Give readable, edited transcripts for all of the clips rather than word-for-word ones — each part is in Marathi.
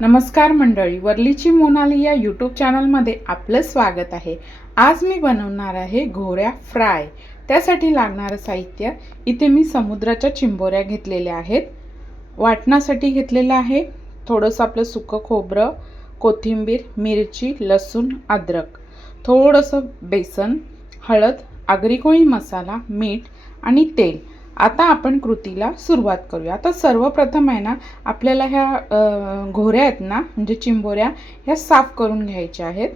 नमस्कार मंडळी, वरलीची मोनाली या यूट्यूब चॅनलमध्ये आपलं स्वागत आहे। आज मी बनवणार आहे घोऱ्या फ्राय। त्यासाठी लागणारं साहित्य इथे मी समुद्राच्या चिंबोऱ्या घेतलेल्या आहेत, वाटण्यासाठी घेतलेलं आहे थोडंसं आपलं सुकं खोबरं, कोथिंबीर, मिरची, लसूण, अद्रक, थोडंसं बेसन, हळद, आगरी कोळी मसाला, मीठ आणि तेल। आता आपण कृतीला सुरुवात करूया। आता सर्वप्रथम आहे ना आपल्याला ह्या घोऱ्या आहेत ना म्हणजे चिंबोऱ्या ह्या साफ करून घ्यायच्या आहेत।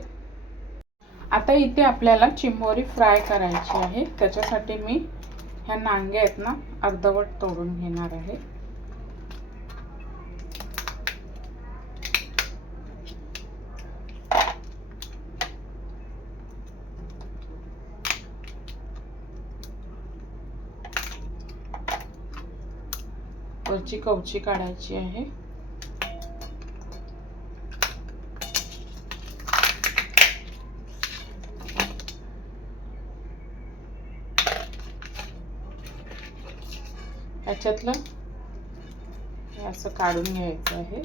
आता इथे आपल्याला चिंबोरी फ्राय करायची आहे, त्याच्यासाठी मी ह्या नांग्या आहेत ना अर्धवट तोडून घेणार आहे। वरची कवची काढायची आहे। याच्यातलं हे असं काढून घ्यायचं आहे।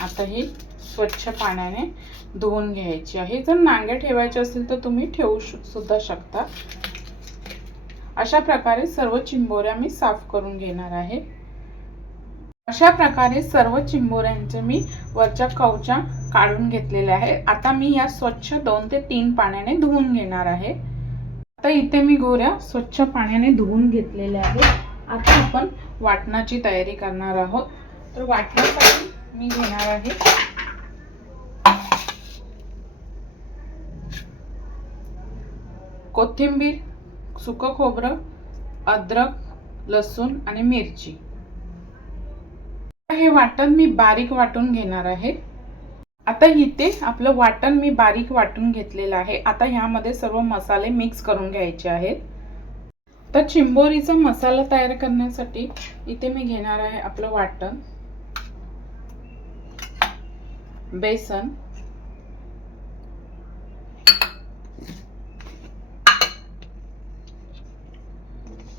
आता ही स्वच्छ पाण्याने धुवून घ्यायची आहे। जर नांग्या ठेवायचे असेल तर तुम्ही ठेवू सुद्धा शकता। अशा प्रकारे सर्व चिंबोऱ्या मी साफ करून घेणार आहे। अशा प्रकारे सर्व चिंबोऱ्यांचे मी वरच्या कवच्या काढून घेतलेल्या आहे। आता मी या स्वच्छ 2 ते 3 पाण्याने धुवून घेणार आहे। आता इथे मी घोऱ्या स्वच्छ पाण्याने धुवून घेतलेल्या आहेत। आता आपण वाटणाची तयारी करणार आहोत। तर वाटण्यासाठी मी घेणार आहे कोथिंबीर, सुकं खोबरं, अद्रक, लसूण आणि मिरची। हे वाटण मी बारीक वाटून घेणार आहे। आता इथे आपलं वाटण मी बारीक वाटून घेतलेलं आहे। आता ह्यामध्ये सर्व मसाले मिक्स करून घ्यायचे आहेत। तर चिंबोरीचा मसाला तयार करण्यासाठी इथे मी घेणार आहे आपलं वाटण, बेसन,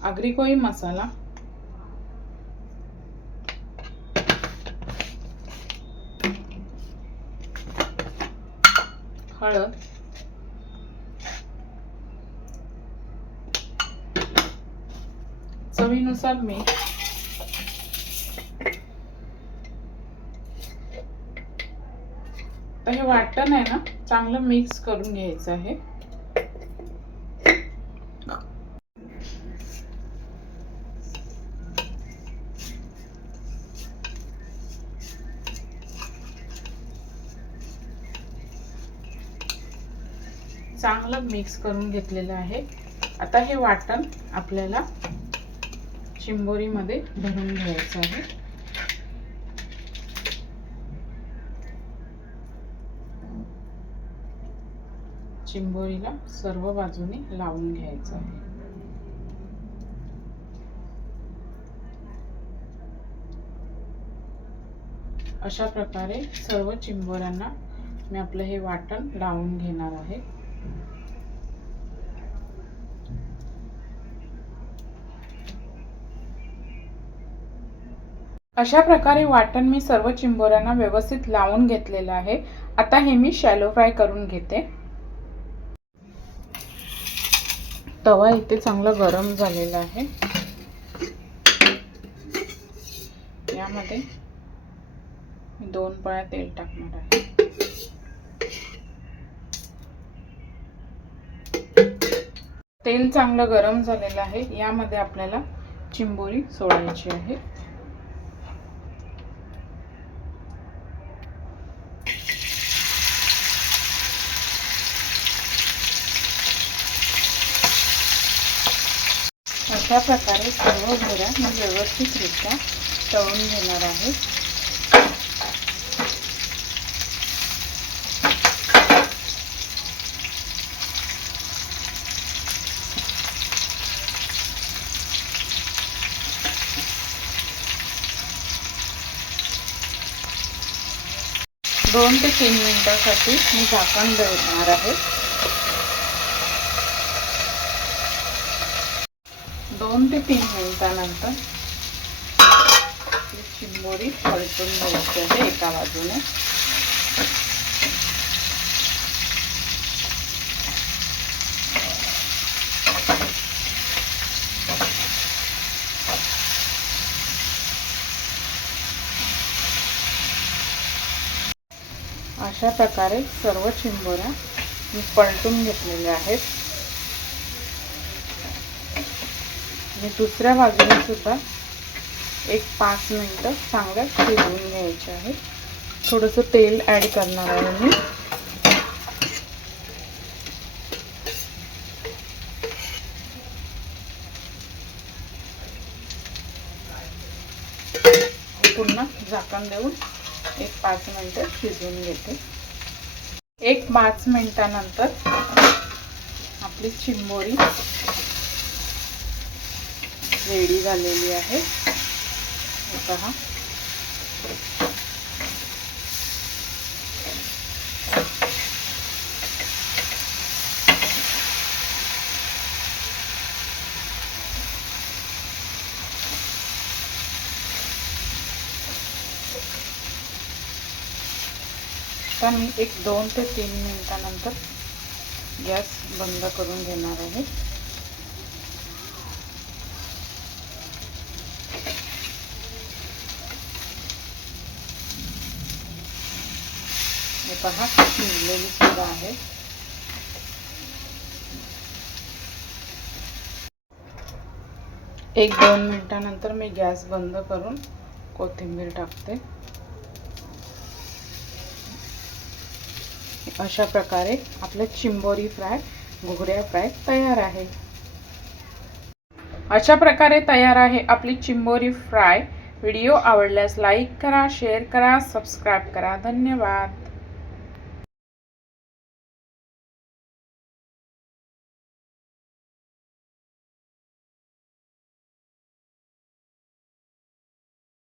आगरी कोळी मसाला, हळद, चवीनुसार मीठ, तर हे वाटण आहे ना चांगलं मिक्स करून घ्यायचं आहे। चांगलं मिक्स करून घेतलेलं आहे। आता हे वाटण आपल्याला चिंबोरीमध्ये भरून घ्यायचं आहे। चिंबोरीला सर्व बाजूने लावून घ्यायचं आहे। अशा प्रकारे सर्व चिंबोऱ्यांना मी आपलं हे वाटण लावून घेणार आहे। अशा प्रकारे वाटण मी सर्व चिंबोऱ्यांना व्यवस्थित लावून घेतलेलं आहे। आता हे मी शॅलो फ्राय करून घेते। तवा इथे चांगला गरम झालेला आहे। यामध्ये 2 पळ्या तेल टाकणार आहे। तेल चांगलं गरम झालेलं आहे। यामध्ये आपल्याला चिंबोरी सोडायची आहे। अशा प्रकारे सर्व घोऱ्या मी व्यवस्थितरित्या तळून घेणार आहे। दोन ते 3 मिनिटांसाठी मी झाकण देणार आहे। 2 ते 3 मिनिटानंतर चिंबोरी परतून घ्यायची आहे एका बाजूने. अशा प्रकारे सर्व चिंबोऱ्या मी पलटून घेतलेल्या आहेत. आणि दुसऱ्या बाजूने सुद्धा एक 5 मिनिटं चांगलं शिजवून घ्यायचे आहे. थोडंसं तेल ॲड करणार आहे मी. पुन्हा झाकण देऊन एक 5 मिनिटं शिजवून घेते. एक 5 मिनिटानंतर आपली चिंबोरी रेडी झालेली आहे. पहा, आता मी एक 2 ते 3 मिनिटानंतर गॅस बंद करून घेणार आहे. हे पहा, शिजलेली सुद्धा आहे. एक 2 मिनिटानंतर मी गॅस बंद करून कोथिंबीर टाकते. अशा प्रकारे आपलं चिंबोरी फ्राय, घोगऱ्या फ्राय तयार आहे. अशा प्रकारे तयार आहे आपली चिंबोरी फ्राय. व्हिडिओ आवडल्यास लाईक करा, शेअर करा, सबस्क्राईब करा. धन्यवाद.